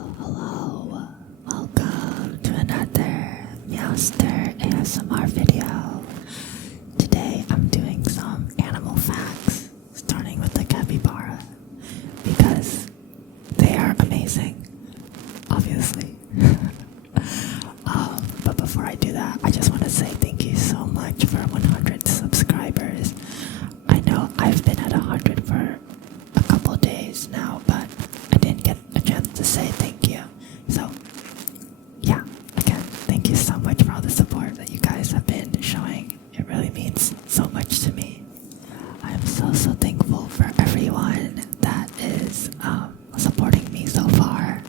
Hello. Welcome to another Meowster ASMR video. Today I'm doing some animal facts, starting with the capybara, because they are amazing, obviously. But before I do that, I just want to say thank you so much for 100 subscribers. I know I've been at 100 for a couple days now, but I didn't get a chance to say thank you. So, yeah, again, thank you so much for all the support that you guys have been showing. It really means so much to me. I am so thankful for everyone that is supporting me so far.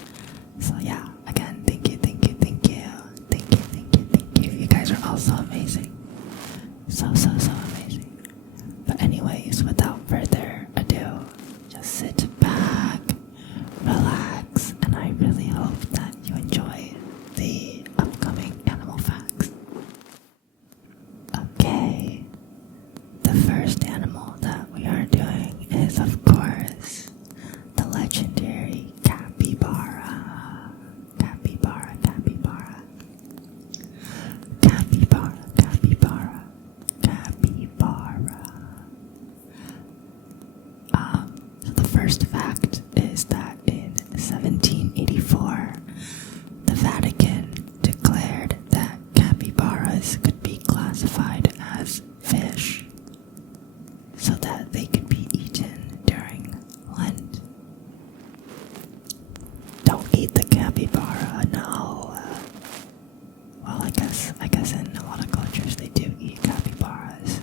So yeah, again, thank you. You guys are all so amazing. So amazing. But anyways, without further ado, just sit back, relax, and I really hope that you enjoy the upcoming animal facts. Okay, the first animal that we are doing is, of course, the legendary capybara. Capybara. So the first fact is that in 1784, the Vatican declared that capybaras could be classified as fish, so that they could be eaten during Lent. Don't eat the capybara, no. Well, I guess in a lot of cultures they do eat capybaras,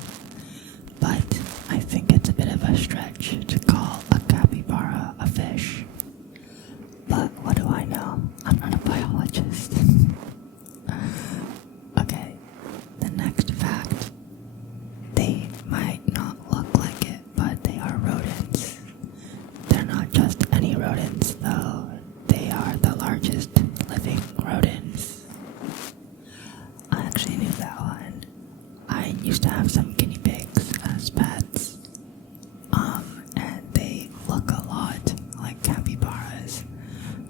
but I think it's a bit of a stretch to call a capybara a fish. But what do I know? I'm not a biologist. Okay, the next fact. They might not look like it, but they are rodents. They're not just any rodents, though. They are the largest living rodents. I actually knew that one. I used to have some guinea pigs as pets. And they look a lot like capybaras.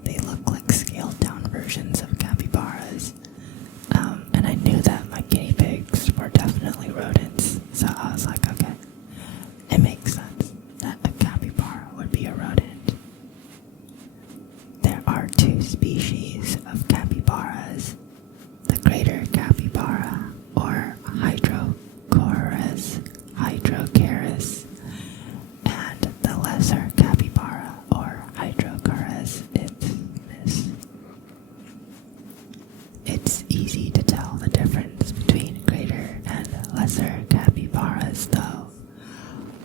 They look like scaled down versions of capybaras. And I knew that my guinea pigs were definitely rodents. So I was like, okay, it makes sense that a capybara would be a rodent. There are two species of capybaras: the greater capybara, or Hydrochaeris, and the lesser capybara, or Hydrochaeris. It's easy to tell the difference between greater and lesser capybaras, though.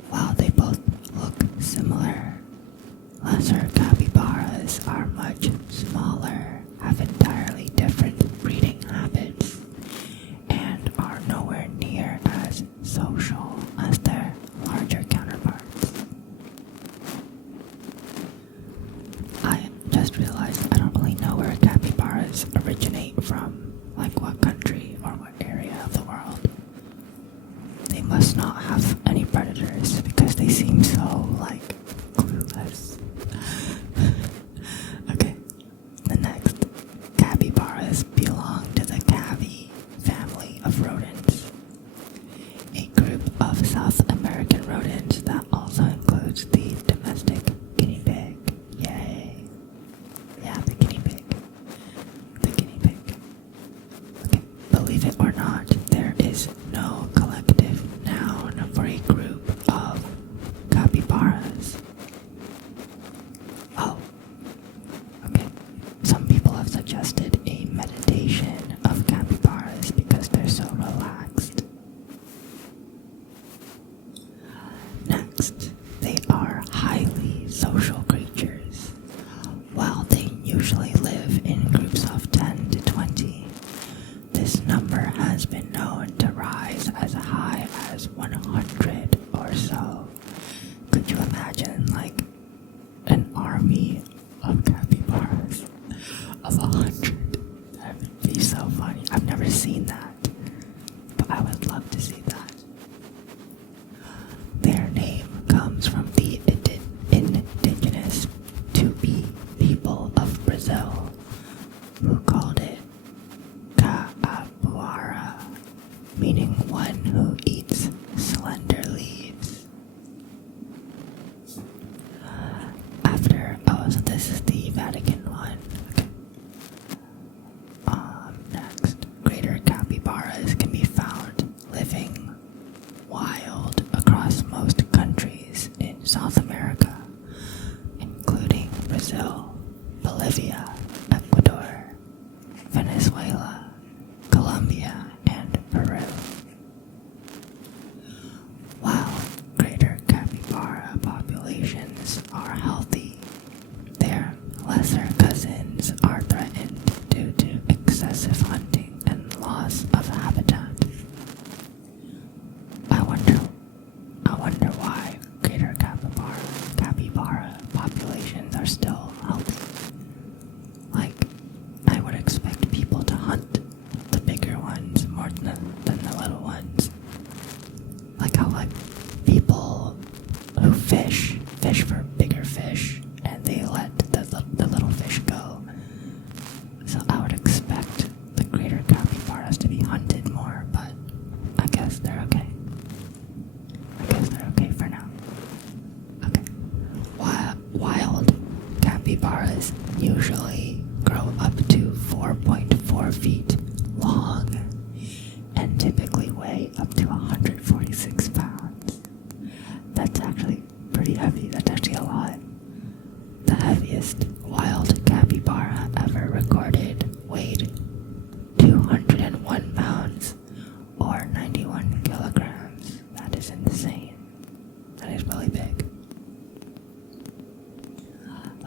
While they both look similar, lesser capybaras are much smaller, have entirely different breeding habits, and are nowhere near as social as their larger counterparts. I just realized I don't really know where capybaras originate from, like what country or what area of the world. They must not have any predators because they seem so, clueless. Okay, the next. Capybaras belong to the Cavy family of rodents, a group of South American rodents that also includes the domestic guinea pig. Yay. Yeah, the guinea pig. Okay, believe it or not, there is no collective noun for a group of capybaras. Oh, okay. Some people have suggested a meditation of capybaras because they're so relaxed. Next, they are highly social creatures. While they usually live in groups of 10 to 20, this number has been known to rise as high as 100 or so. Could you imagine, an army of capybaras of 100? That would be so funny. I've never seen that, but I would love to see that. Their name comes from the indigenous Tupi people of Brazil. Bolivia, Ecuador, Venezuela, Colombia, and Peru. While greater capybara populations are healthy, their lesser cousins are threatened due to excessive hunting and loss of habitat. I wonder why greater capybara populations are still healthy. Like, I would expect people to hunt the bigger ones more than the little ones. Like how people who fish for bigger fish and they let the little fish go. So I would expect the greater capybaras to be hunted more, but I guess they're okay. For now. Okay. Wild capybaras usually grow up to 4.4 feet long and typically weigh up to 146 pounds. That's actually pretty heavy. That's actually a lot. The heaviest wild capybara ever recorded weighed 201 pounds or 91 kilograms. That is insane. That is really big.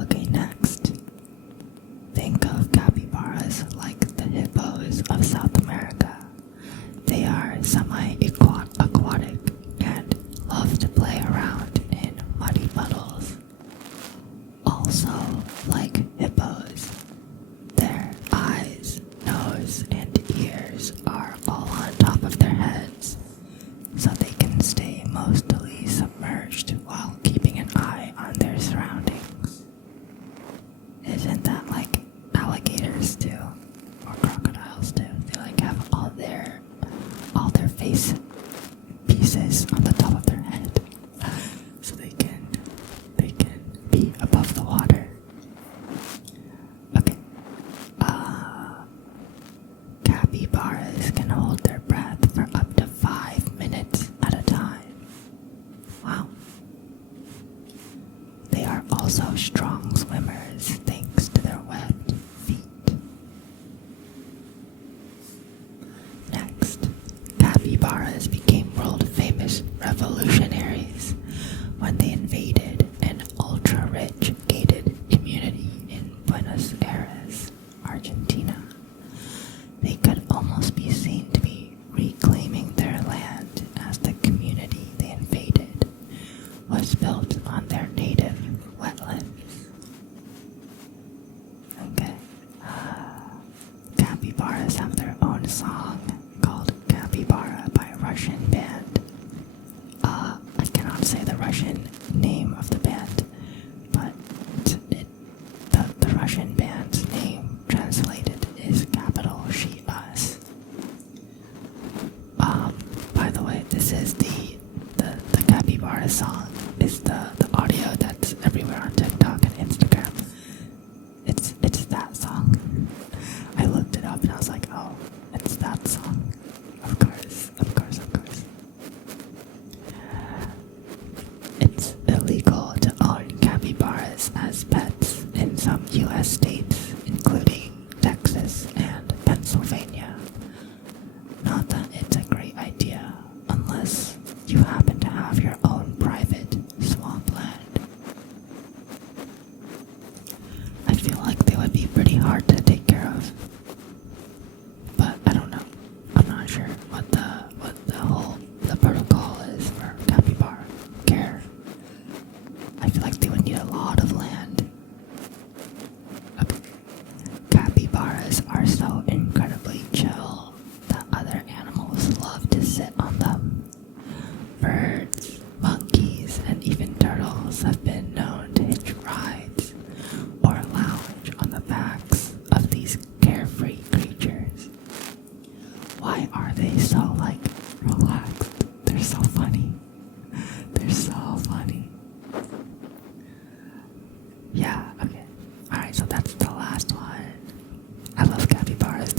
Okay, next. Think of capybaras like the hippos of South America. They are semi-aquatic and love to play around in muddy puddles. Also, like hippos, their eyes, nose, and ears are all on top of their heads, so they can stay mostly submerged while keeping an eye on their surroundings. Isn't that like alligators too? Or crocodiles too? They like have all their face pieces on the top of their head. So they can be above the water. Okay. Capybaras can hold their breath for up to 5 minutes at a time. Wow. They are also strong swimmers thanks to their webbed feet. Next, capybaras became world-famous revolutionaries when they invaded an ultra-rich gated community in Buenos Aires, Argentina. They could almost be seen to be reclaiming their land as the community they invaded was built on their native wetlands. Okay. Capybaras have their own song called Capybara by a Russian band. I cannot say the Russian name of the band, but the Russian band's name translated is capital She Us. By the way, this is the Capybara song. Is the audio that's everywhere on TikTok and Instagram. It's that song. I looked it up and I was like, oh, it's that song. Of course. It's illegal to own capybaras as pets in some U.S. states, including Texas and Pennsylvania. Not that it's a great idea, unless you happen to have your own private swampland. I feel like they would be pretty hard to take care of. But I don't know. I'm not sure what the protocol is for capybara care. I feel like they would need a lot of land. Okay. Capybaras are so incredibly chill that other animals love to sit on them. Birds, monkeys, and even turtles have been known to hitch rides or lounge on the backs of these carefree creatures. Why are they so, relaxed? They're so funny. Yeah, okay. Alright, so that's the last one. I love capybaras.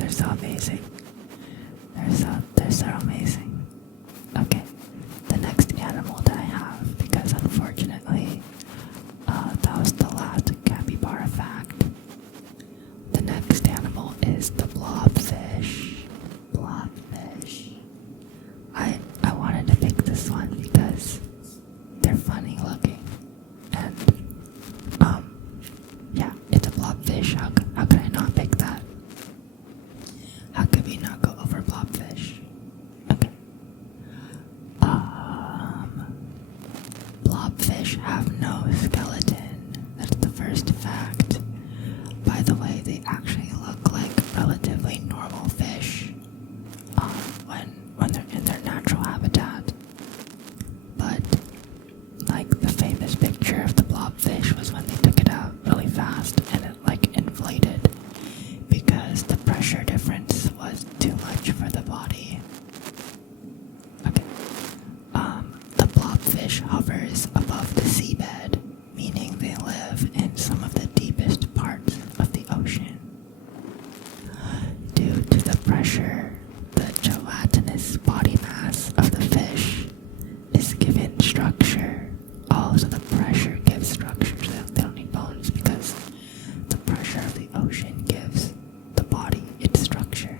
pressure of the ocean gives the body its structure.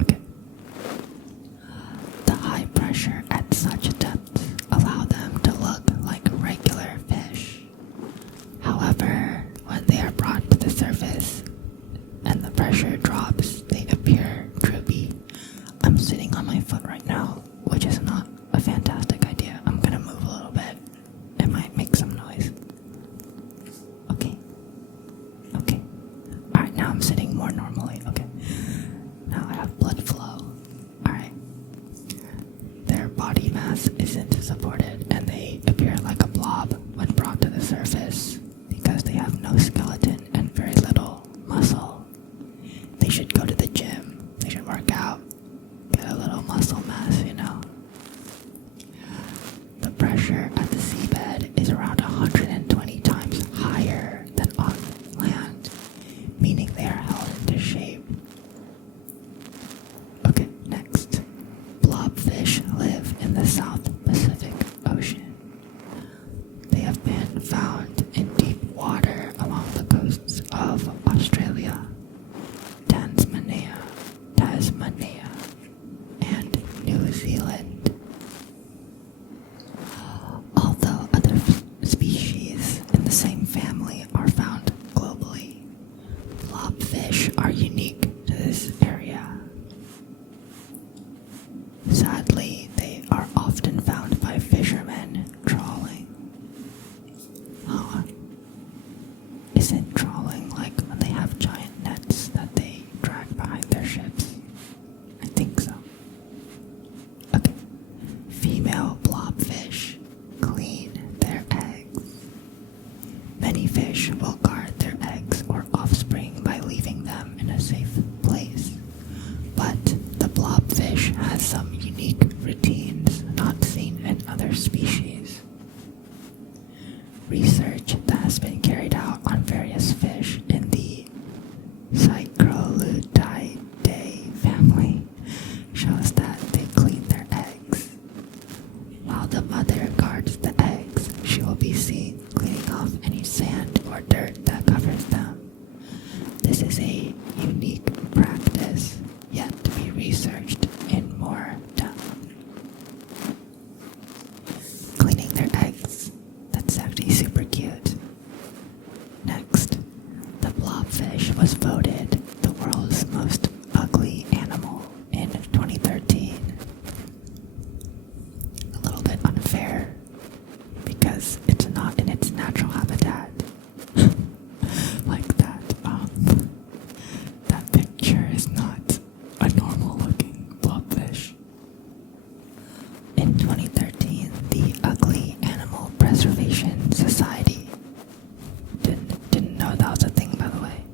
Okay. The high pressure at such depths allow them to look like regular fish. However, when they are brought to the surface and the pressure drops, they appear droopy. I'm sitting on my foot right now, which is not a fantastic idea. I'm gonna move a little bit. It might make some noise. Okay. Alright, now I'm sitting more normally. Okay. Now I have blood flow. Alright. Their body mass isn't supported and they appear like a blob when brought to the surface because they have no skeleton and very little muscle. They should go to the gym. They should work out. Get a little muscle mass, you know. The pressure at the seabed is around 120 times higher than on land, meaning they are held into shape. Okay, next. Blobfish live in the South Pacific Ocean. They have been found in deep water along the coasts of Australia, Tasmania, and New Zealand. Although other species in the same family are found globally, blobfish are unique to this area. Sadly, they are often found by fishermen trawling. Isn't trawling like when they have giant nets that they drag behind their ships? I think so. Okay. Female blobfish clean their eggs. Many fish will guard their eggs or offspring by leaving them in a safe place. But the blobfish has some unique routines not seen in other species. Research that has been carried out on various fish in the Cycroludidae family shows that they clean their eggs. While the mother guards the eggs, she will be seen cleaning off any sand or dirt that covers them. This is a unique practice yet to be researched in more depth. Cleaning their eggs. That's actually super cute. Next, the blobfish was voted the world's most ugly animal in 2013. A little bit unfair because it's not in its natural habitat. Like that. That picture is not a normal looking blobfish. In 2013, the Ugly Animal Preservation Society didn't know that was a thing, by the way,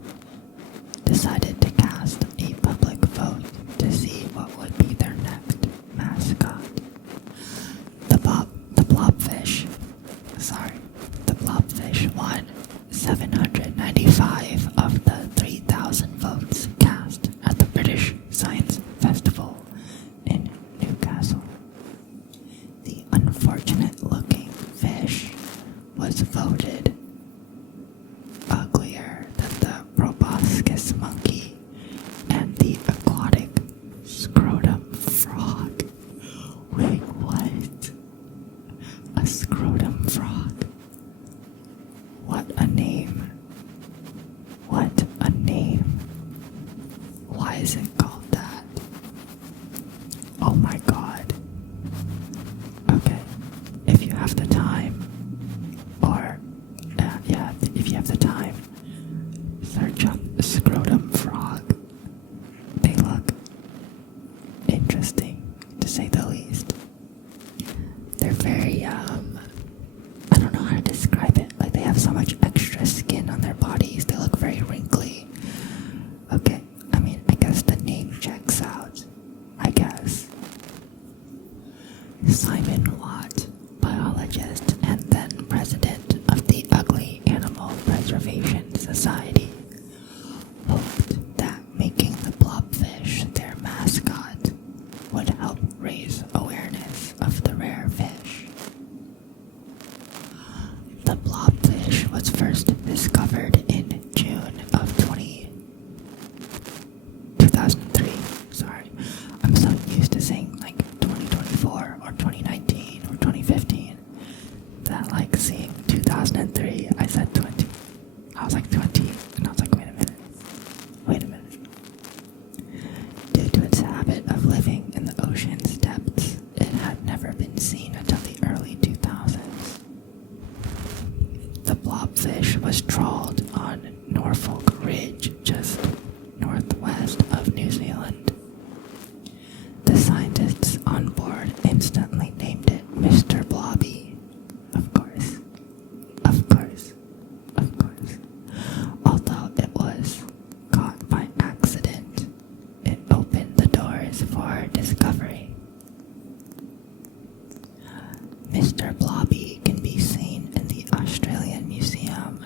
decided to cast a public vote to see what would be their next mascot. The blobfish won 795 of the 3,000 votes cast at the British Science Festival in Newcastle. The unfortunate-looking fish was voted uglier than the proboscis monkey and the aquatic scrotum frog. Wait, what? A scrotum frog? What a name. What a name. Why is it called that? Oh my god. Okay, if you have the time, or if you have the time, search up scrotum frog. They look interesting, to say the least. They're very, I don't know how to describe it. Like, they have so much extra skin on their bodies. They look very wrinkly. Okay, I mean, I guess the name checks out. I guess. Simon Watt, biologist and then president of the Ugly Animal Preservation Society, hoped that making the blobfish their mascot would help raise awareness of the rare fish. The blobfish was first discovered in June of Norfolk Ridge just northwest of New Zealand. The scientists on board instantly named it Mr. Blobby. Of course. Of course. Of course. Although it was caught by accident, it opened the doors for discovery. Mr. Blobby can be seen in the Australian Museum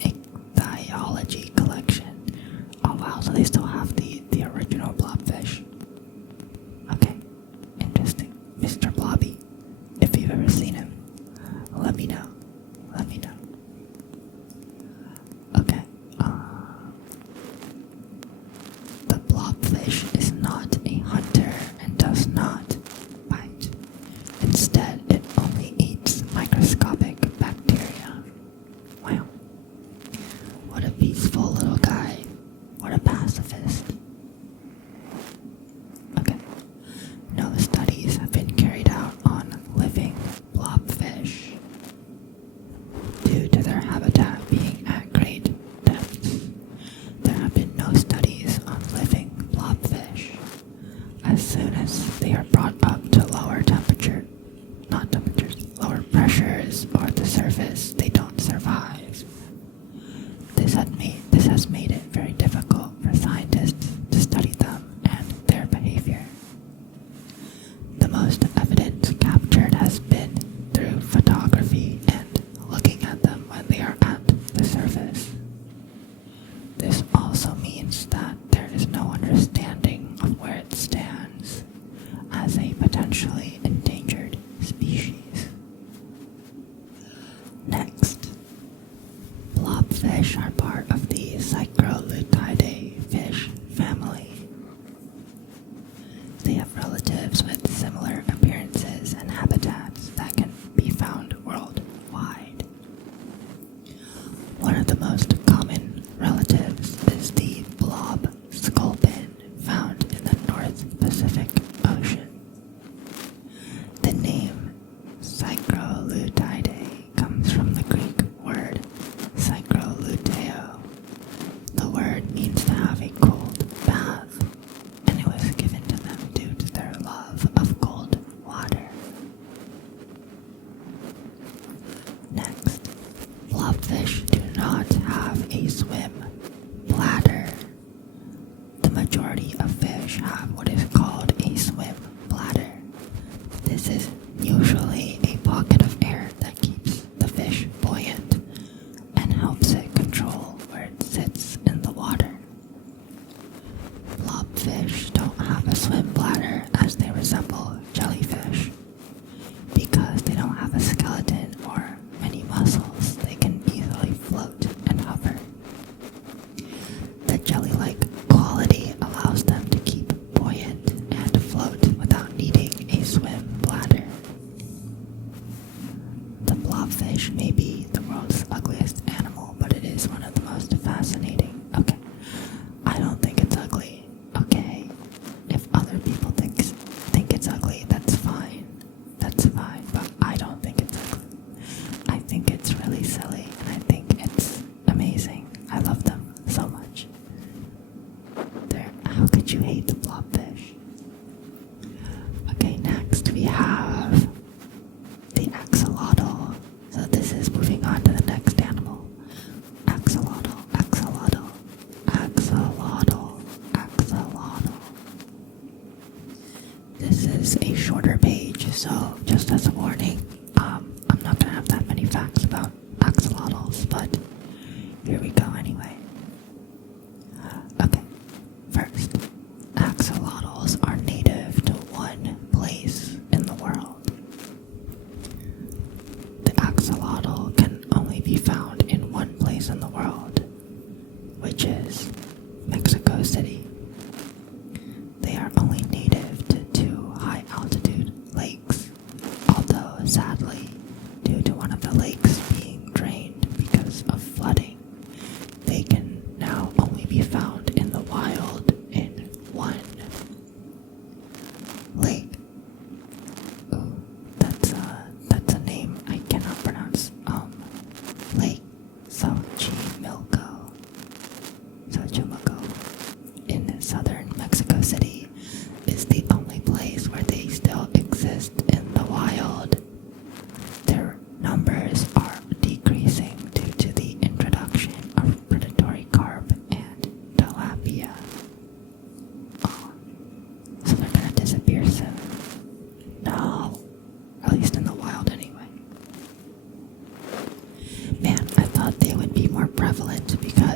Ichthyology collection. Oh wow, so they still have the original blobfish. Okay, interesting. Mr. Blobby, if you've ever seen him, let me know. Let me know. Okay, the blobfish is not a hunter and does not bite. Instead, it only eats microscopic bacteria. Wow. What a peaceful little guy. What a pacifist. Okay. No studies have been carried out on living blobfish. Due to their habitat being at great depths, there have been no studies on living blobfish. As soon as they are brought up to lower pressures or the surface, they don't survive. This has made it very difficult for scientists to study them and their behavior. The most evidence captured has been through photography and looking at them when they are at the surface. This also means that there is no understanding of where it stands as a potentially endangered species. Next, blobfish are part of the Cycrolutidae fish family. They have relatives with similar appearances and habitats that can be found worldwide. One of the most common relatives is the blob sculpin found in the North Pacific Ocean. The name Cycrolutidae comes from the Greek word cycroluteo. The word means to have a cold bath, and it was given to them due to their love of cold water. Next, blobfish do not have a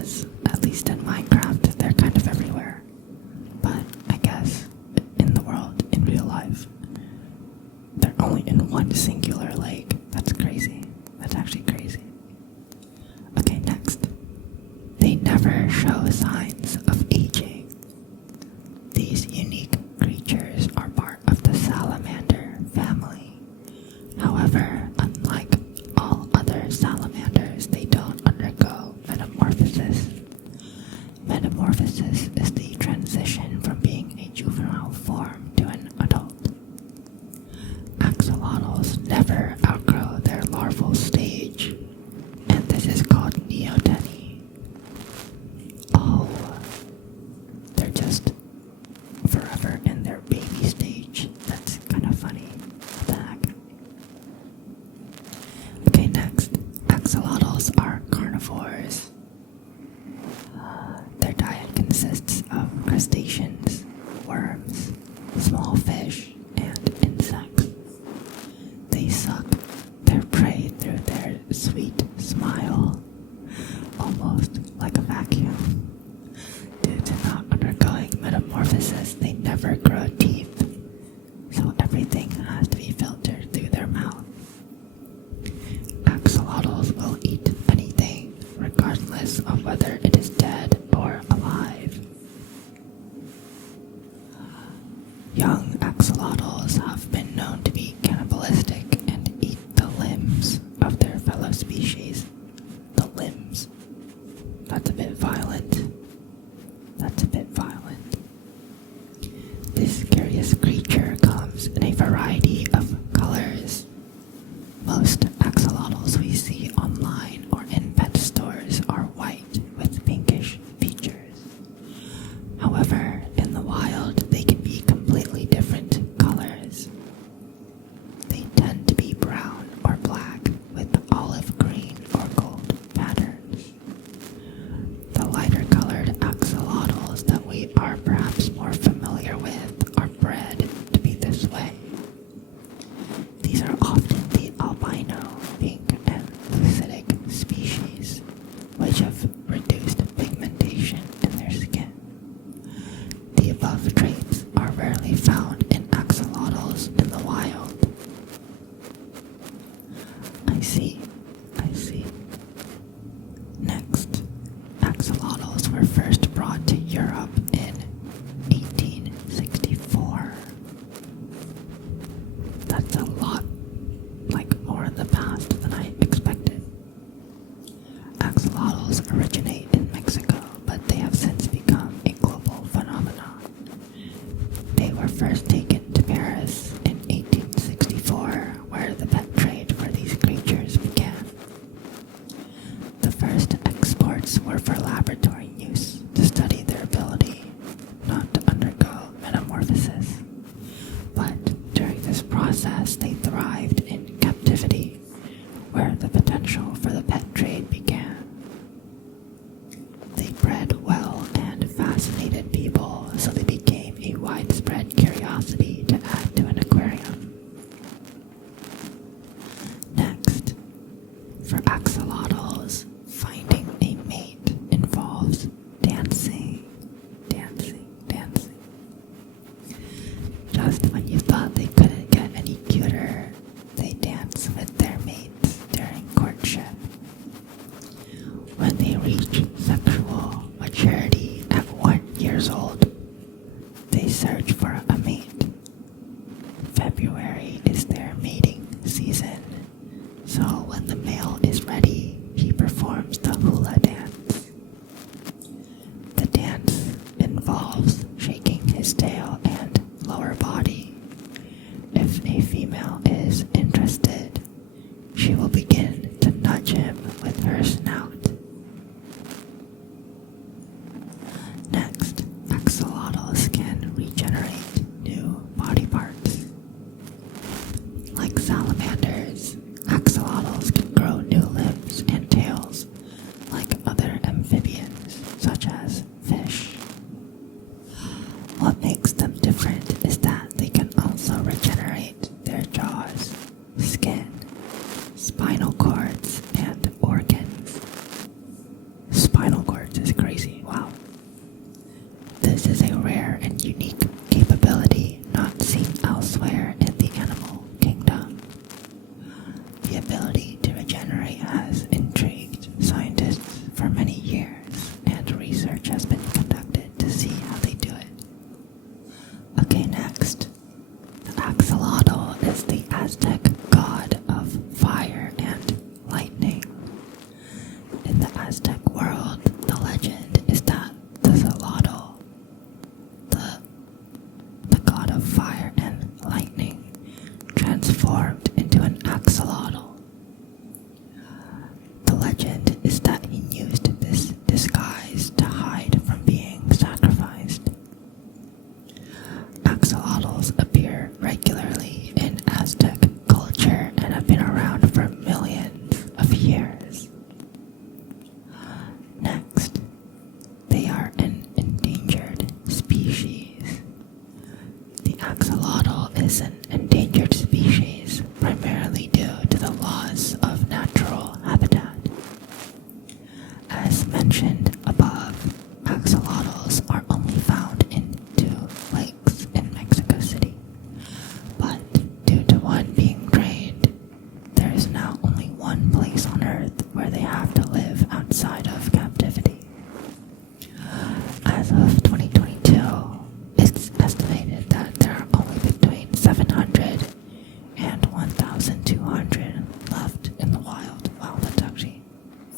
because at least in Minecraft, they're kind of everywhere. But I guess in the world, in real life, they're only in one singular lake. That's crazy. That's actually crazy. Okay, next. They never show signs of aging. These unique creatures are part of the salamander family. However, unlike all other salamanders, they don't undergo metamorphosis. Metamorphosis is the transition from being a juvenile form to an adult. Axolotls never outgrow their larval stage, and this is called neoteny. Oh, they're just forever in their baby stage. That's kind of funny. What the heck? Okay, next. Axolotls are carnivores. Their diet consists of crustaceans, worms, small fish, and insects. They suck their prey through their sweet smile, almost like a vacuum. Due to not undergoing metamorphosis, they never grow teeth, so everything has to be filtered through their mouth. Axolotls will eat anything, regardless of whether it is dead or alive. Young axolotls have been known to be cannibalistic and eat the limbs of their fellow species. The limbs. That's a bit violent. That's a bit violent. This curious creature comes in a variety of colors. Most axolotls we see online or in pet stores are white with pinkish features. However, in the wild, they can be completely different colors. They tend to be brown or black with olive green or gold patterns. The lighter colored axolotls that we are perhaps more familiar with are bred to be this way. These are often the albino, pink, and lucidic species, which have reduced pigmentation in their skin. The above traits are rarely found in axolotls in the wild. I see. Next, axolotls were first brought to Europe in 1864. That's a lot, more in the past than I expected. Axolotls originate in Mexico, but they have since become a global phenomenon. They were first taken to Paris in 1864, where the pet trade for these creatures began. The first exports were for laboratory use to study their ability not to undergo metamorphosis. But during this process, they thrived in captivity, where the potential for the pet trade began. They bred well and fascinated people, so they became a widespread curiosity to add to an aquarium. Next, for axolotls, finding a mate involves dancing. Just when you thought they couldn't get any cuter, they dance with their mates during courtship. When they reach sexual maturity at 1 year old, they search for a mate crazy. Wow. This is a rare and unique capability not seen elsewhere in the animal kingdom. The ability to regenerate has intrigued scientists for many years, and research has been conducted to see how they do it. Okay, next. The axolotl is the Aztec god of fire and lightning. In the Aztec world, the legend is that the axolotl, the god of fire and lightning, transformed into an axolotl. The legend is that he used this disguise to hide from being sacrificed. Axolotls appear regularly in Aztec culture and have been around for millions of years. Next, they are an endangered species. The axolotl is an endangered species primarily due to the loss of natural habitat. As mentioned above, axolotls are only found in 2 lakes in Mexico City, but due to one being drained, there is now only one place on Earth where they have to live outside of captivity. As of 2022, it's estimated that there are only between 700 and 1,200 left in the wild. Wow, that's actually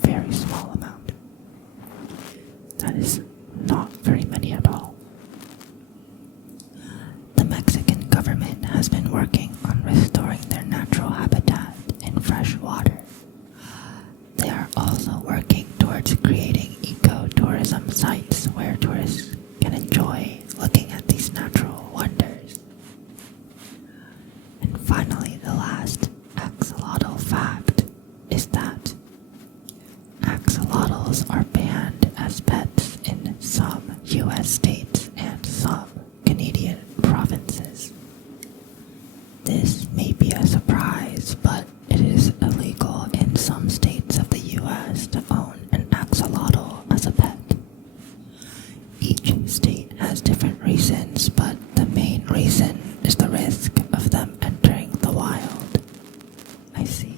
a very small amount. That is not very many at all. The Mexican government has been working on restoring their natural habitat in fresh water. They are also working towards creating ecotourism sites where tourists can enjoy looking at these natural wonders. And finally, the last axolotl fact is that axolotls are banned as pets in some US states and some Canadian provinces. This may be a surprise, but it is illegal in some states of the US to own an axolotl as a pet. Each state has different reasons, but the main reason is the risk of them entering the wild. I see.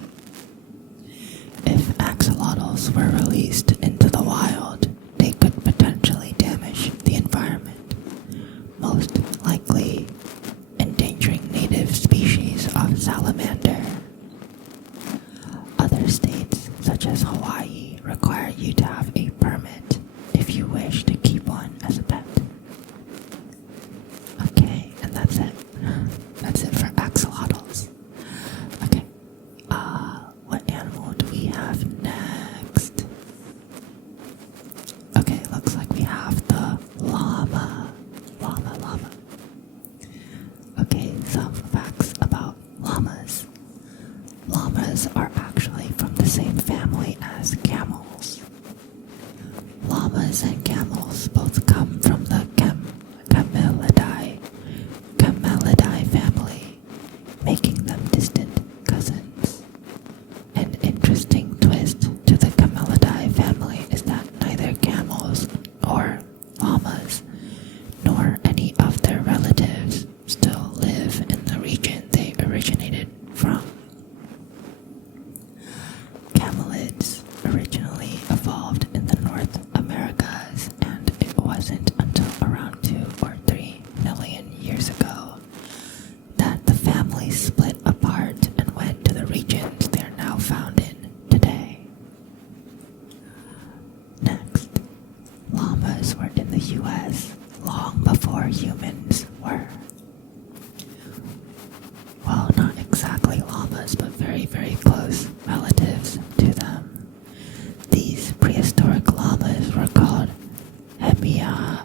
If axolotls were released into the wild, they could potentially damage the environment, most likely endangering native species of salamander. Other states, such as Hawaii, require you to have a permit if you wish to keep one as a pet. Okay, and that's it. That's it for axolotls. Okay, what animal do we have next? Okay, looks like we have the llama. Llama. Okay, some facts about llamas. Llamas are actually from the same family as camels. Llamas and camels both come from the Camelidae family, making them distant cousins. An interesting twist to the Camelidae family is that neither camels or llamas nor any of their relatives still live in the region they originated from. Camelids originally evolved in the North Americas, and it wasn't until around 2 or 3 million years ago that the family split apart and went to the regions they are now found in today. Next, llamas were in the US long before humans were. Well, not exactly llamas, but very, very close relatives to them. These prehistoric llamas were called Hemiauchenia,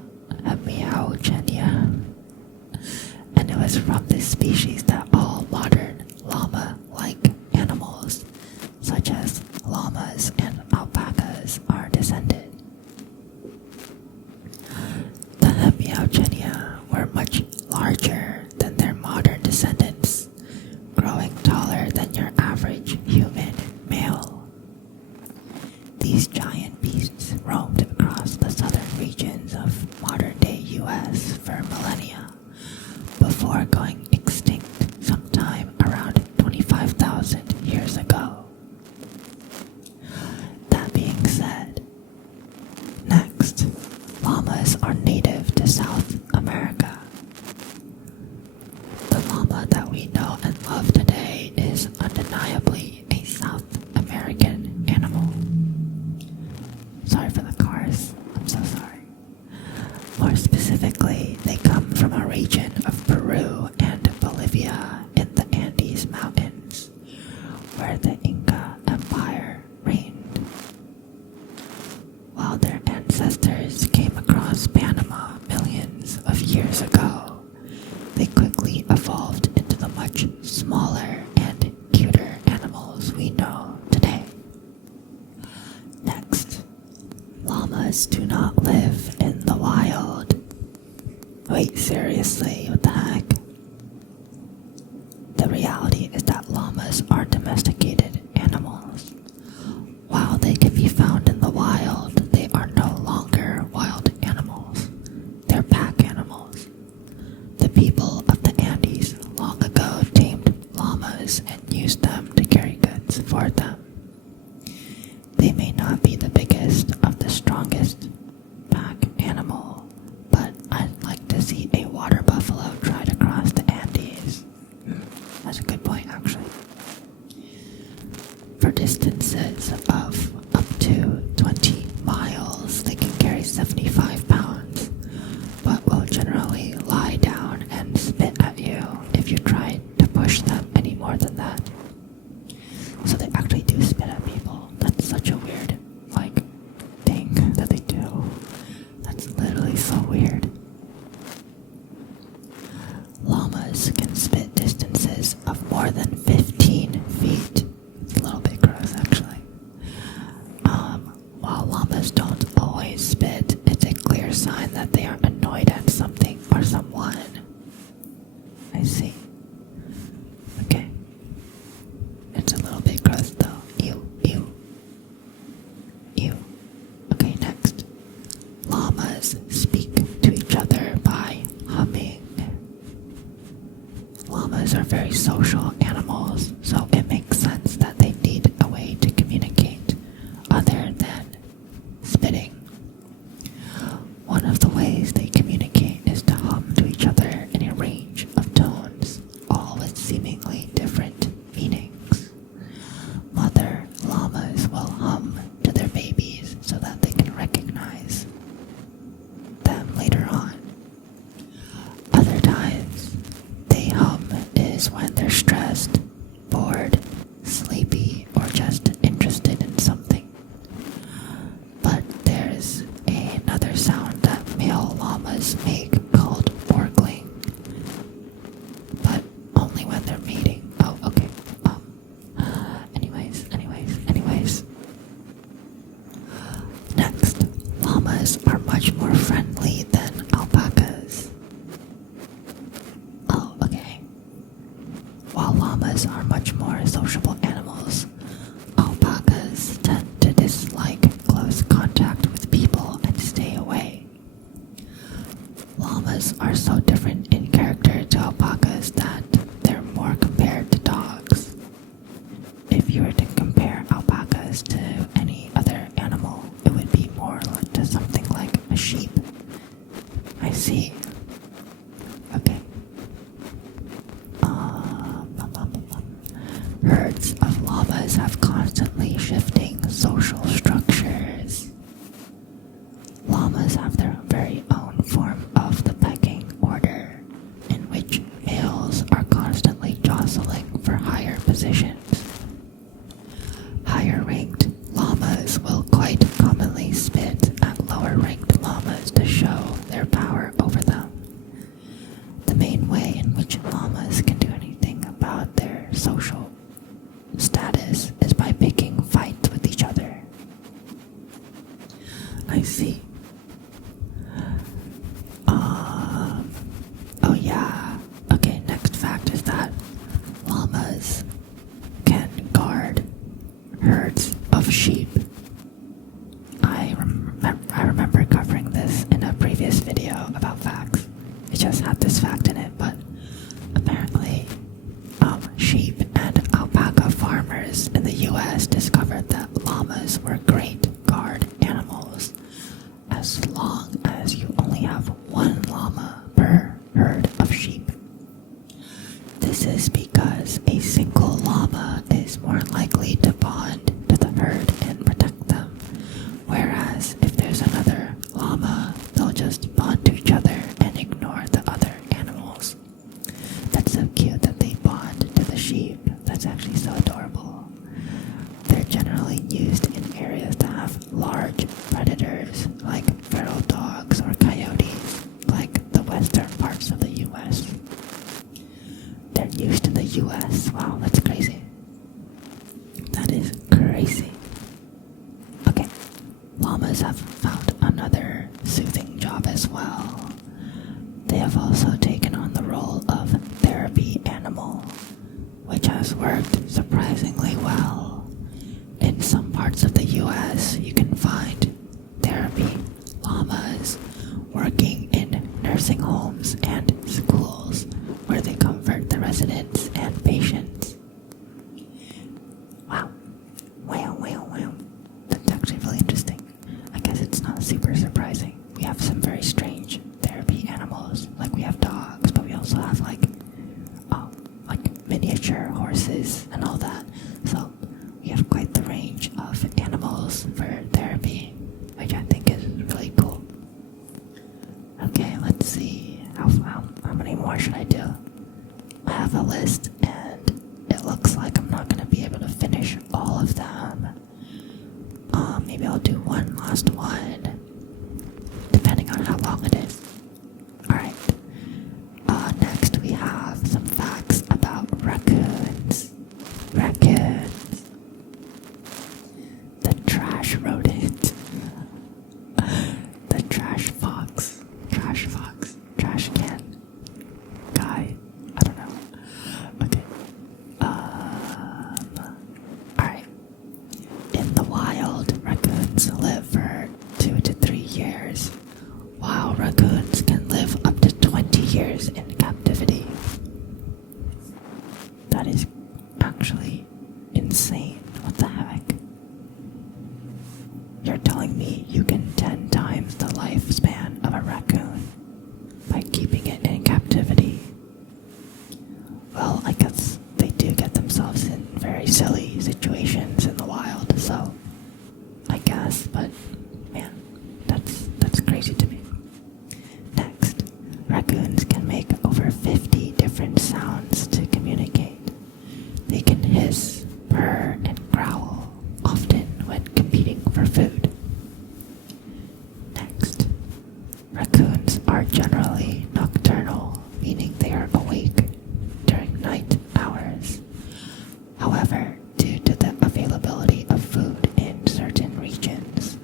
and it was from this species that all modern llama-like animals, such as llamas and alpacas, are descended. The Hemiauchenia were much larger than their modern descendants, growing taller than your average human. llamas are native to South America. The llama that we know and love today is undeniably a South American animal. Sorry for the cars, I'm so sorry. More specifically, they come from a region of Peru and Bolivia in the Andes Mountains, where the Inca Empire reigned. While their ancestors came across Panama millions of years ago, they quickly evolved into the much smaller and cuter animals we know today. Next, llamas do not live in the wild. Wait, seriously, what the heck? The reality is that llamas are domesticated animals. While they can be found in the wild, they are no longer wild animals. They're pack animals. The people of the Andes long ago tamed llamas and used them to carry goods for them. They may not be the biggest of the strongest pack animal, but I'd like to see a water buffalo try to cross the Andes. That's a good point, actually. For distances of up to 20 miles, they can carry 75 pounds, but will generally lie down and spit at you if you try to push them any more than that. So they actually do spit at people. That's such a weird, thing that they do. That's literally so weird. Llamas can spit distances of more than 15 feet. It's a little bit gross, actually. While llamas don't always spit, it's a clear sign that they are annoyed at something or someone. I see. Okay. It's a little bit gross though. Ew, ew. Ew. Okay, next. Llamas speak to each other by humming. Llamas are very social animals, so it makes sense that they need a way to communicate other than spitting. One of the ways they communicate is to hum to each other in a range of tones, all with seemingly different meanings. Mother llamas will hum to their babies so that they can recognize them later on. Other times, they hum is when they're stressed, bored, sleepy, or just interested in something. But there's another sound that male llamas make called wargling, but only when they're mating. Oh, okay. Anyways. Next, llamas are much more friendly than alpacas. Oh, okay. While llamas are much more sociable animals, alpacas tend to dislike close contact with people and stay away. Llamas are so different in character to alpacas that they're more compared to dogs. If you were to compare alpacas to any other animal, it would be more to something like a sheep. I see. Okay. Herds of llamas have constantly shifting social structures. Llamas have their very own form of the pecking order, in which males are constantly jostling for higher positions. Higher-ranked llamas will quite commonly spit at lower-ranked llamas to show their power over them. The main way in which llamas can do anything about their social status is by picking fights with each other. I see. Oh yeah. Okay, next fact is that llamas can guard herds of sheep. I remember covering this in a previous video about facts. It just had this fact in it, but apparently sheep and alpaca farmers in the US discovered that llamas were great guard animals as long as you well. They have also taken on the role of therapy animal, which has worked surprisingly well. In some parts of the US, you can find therapy llamas working in nursing homes and schools where they comfort the residents and patients. Wow. That's actually really interesting. I guess it's not super surprising. We have some very strange therapy animals. Like we have dogs, but we also have like miniature horses and all that. So we have quite the range of animals for therapy, which I think is really cool. Okay, let's see. How many more should I do? I have a list and it looks like I'm not going to be able to finish all of them. Maybe I'll do one last one, depending on how long it is. Alright. Next we have some facts about raccoons. Raccoons. The trash rodent. The trash fox. Trash can. Guy. I don't know. Okay. Alright. In the wild, raccoons live for 2 to 3 years, while raccoons can live up to 20 years in captivity. That is actually insane. What the heck? You're telling me you can 10 times the lifespan of a raccoon by keeping it in captivity? Well, I guess they do get themselves in very silly situations in the wild, so I guess, but man, that's crazy to me. Next, raccoons can make over 50 different sounds to communicate. They can hiss, purr, and growl, often when competing for food. Next, raccoons are generally nocturnal, meaning they are awake during night hours. However, due to the availability of food in certain regions,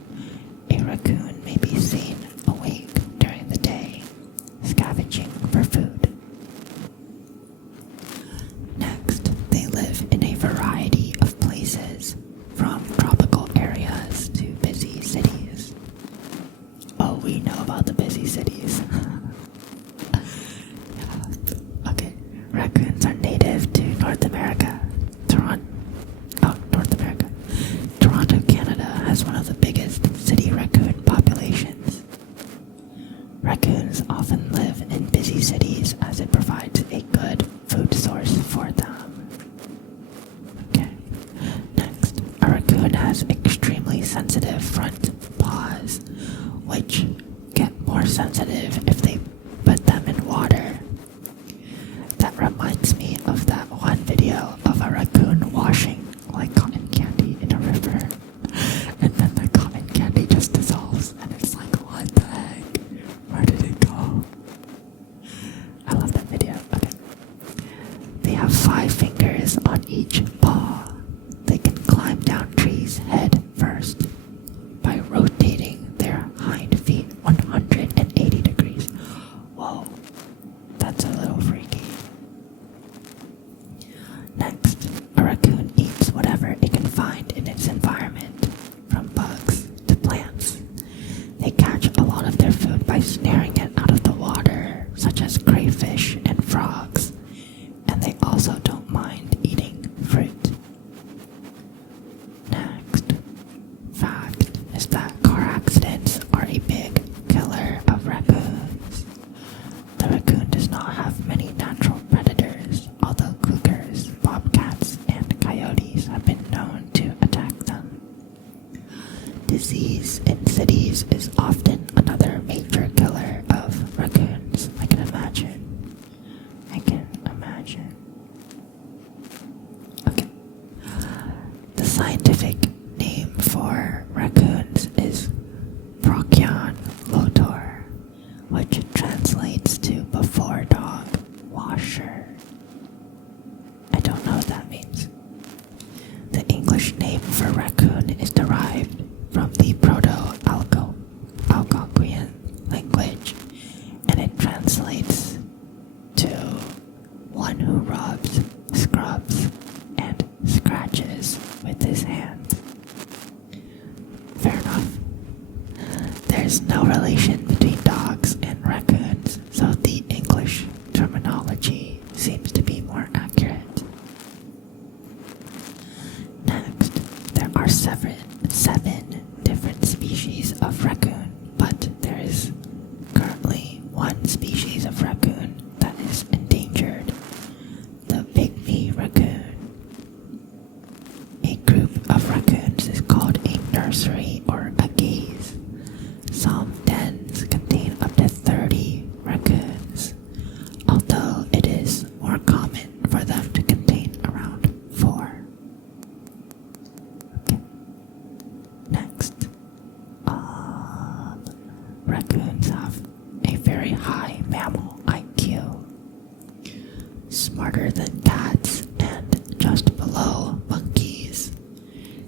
a raccoon may be seen awake during the day, scavenging for food. Next, they live in a variety of places, from tropical areas to busy cities. Oh, we know about the busy cities. Okay, raccoons are native to North America. Toronto, Canada has one of the biggest city raccoon populations. Raccoons often live in busy cities as it provides a good food source for them. Okay. Next, a raccoon has extremely sensitive front paws, which get more sensitive if they put them in water. That reminds me of that one video of a raccoon washing like cotton candy in a river, and then the cotton candy just dissolves, and it's like, what the heck? Where did it go? I love that video. Okay. They have 5 fingers on each paw. They can climb down trees head first by rotating their hind feet 180 degrees. Whoa, that's a little freaky. Next, a raccoon eats whatever it can find in its environment, from bugs to plants. They catch a lot of their food by snaring it out of the water, such as crayfish and frogs, and they also don't mind eating fruit. Next fact is that car accidents are a big killer of raccoons. The raccoon does not have many natural predators, although cougars, bobcats, and coyotes have been known to attack them. Disease in cities is often another major killer of raccoons. I can imagine. Okay. The scientific name for raccoons is Procyon lotor, which translates to before dog washer. I don't know what that means. The English name for raccoon is derived from the Proto-Algonquian no relation between dogs and raccoons, so the English terminology seems to be more accurate. Next, there are seven different species of raccoon, but there is currently one species of raccoon that is endangered, the pygmy raccoon. A group of raccoons is called a nursery or a gaze. Some dens contain up to 30 raccoons, although it is more common for them to contain around 4. Okay. Next, raccoons have a very high mammal IQ, smarter than cats and just below monkeys.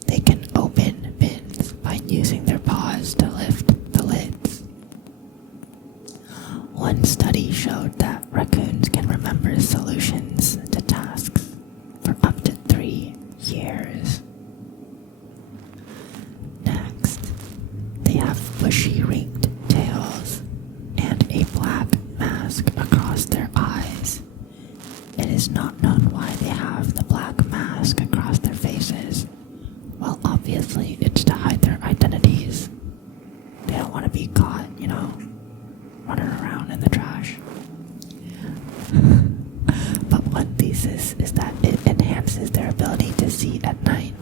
They can open bins by using their paws to lift the lids. One study showed that raccoons can remember solutions to tasks for up to 3 years. Next, they have bushy ringed tails and a black mask across their eyes. It is not known why they have the black mask across their faces. Well, obviously, it's to hide their identities. They don't want to be caught, running around in the trash. But one thesis is that it enhances their ability to see at night.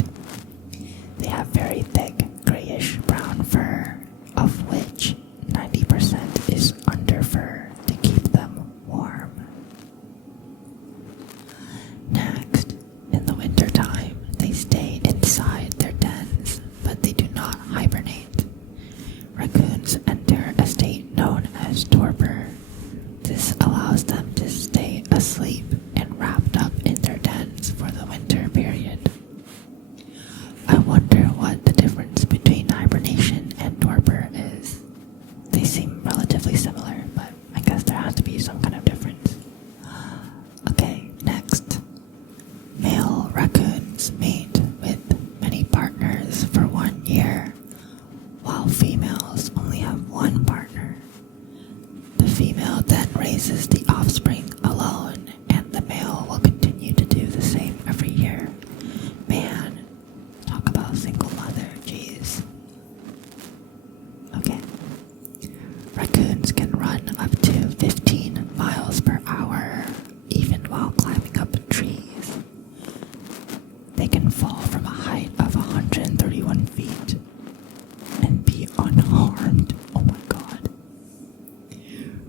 They have very thick, grayish brown fur, of which 90% is under fur to keep them warm. Next, in the wintertime, they stay inside their dens, but they do not hibernate. Raccoons enter a state known as torpor. This allows them to stay asleep and wrapped up in their dens for the winter period. I wonder what the difference between hibernation and torpor is. They seem relatively similar, but I guess there has to be some kind of difference. Okay, next. Male raccoons mate with many partners for 1 year, while females only have one partner. The female then raises the offspring alone, and the male will continue to do the same every year. Man, talk about single mother, jeez. Okay. Raccoons can run up to 15 miles per hour, even while climbing up trees. They can fall from a height of 131 feet and be unharmed. Oh my god.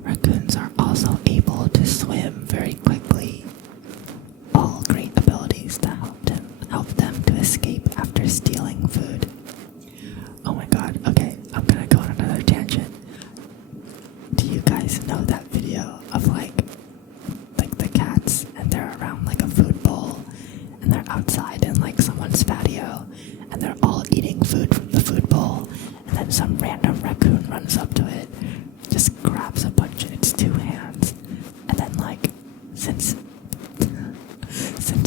Raccoons are also able to swim very quickly. All great abilities to help them to escape after stealing food. Oh my god, okay, I'm gonna go on another tangent. Do you guys know that video of like the cats and they're around like a food bowl and they're outside in like someone's patio and they're all eating food from the food bowl, and then some random raccoon runs up to it, just grabs a bunch in its 2 hands, and then like since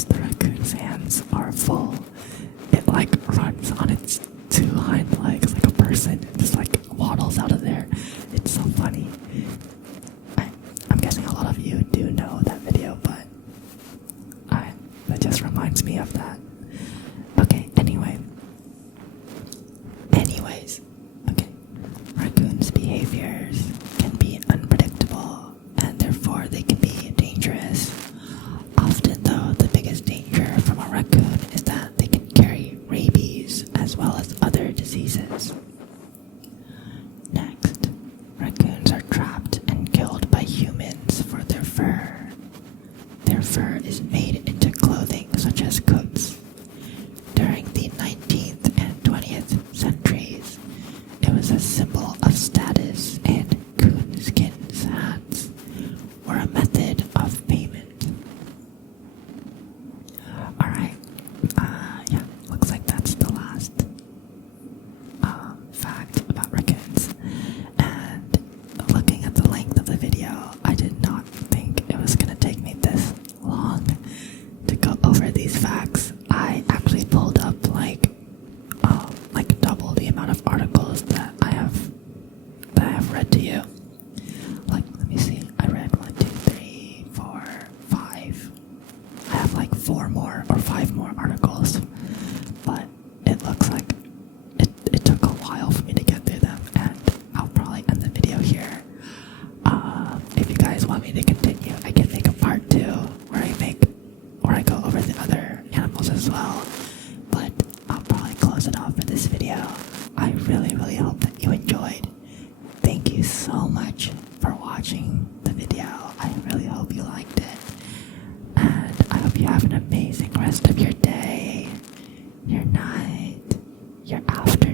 the raccoon's hands are full, it like runs on its 2 hind legs like a person and just like waddles out of there. It's so funny. I'm guessing a lot of you do know that video, but that just reminds me of that. Okay, anyways, okay. Raccoons' behaviors can be unpredictable, and therefore they can be dangerous. Often, though, the biggest danger from a raccoon is that they can carry rabies as well as other diseases. Next, raccoons are trapped and killed by humans for their fur. Their fur is made into clothing such as coats. I've read to you. Like, let me see. I read 1, 2, 3, 4, 5. I have like 4 more or 5 more articles, but it looks like it took a while for me to get through them, and I'll probably end the video here. If you guys want me to continue, I can make a part 2 where I go over the other animals as well, but I'll probably close it off for this video. I really, really hope that you enjoyed. Thank you so much for watching the video. I really hope you liked it. And I hope you have an amazing rest of your day, your night, your afternoon.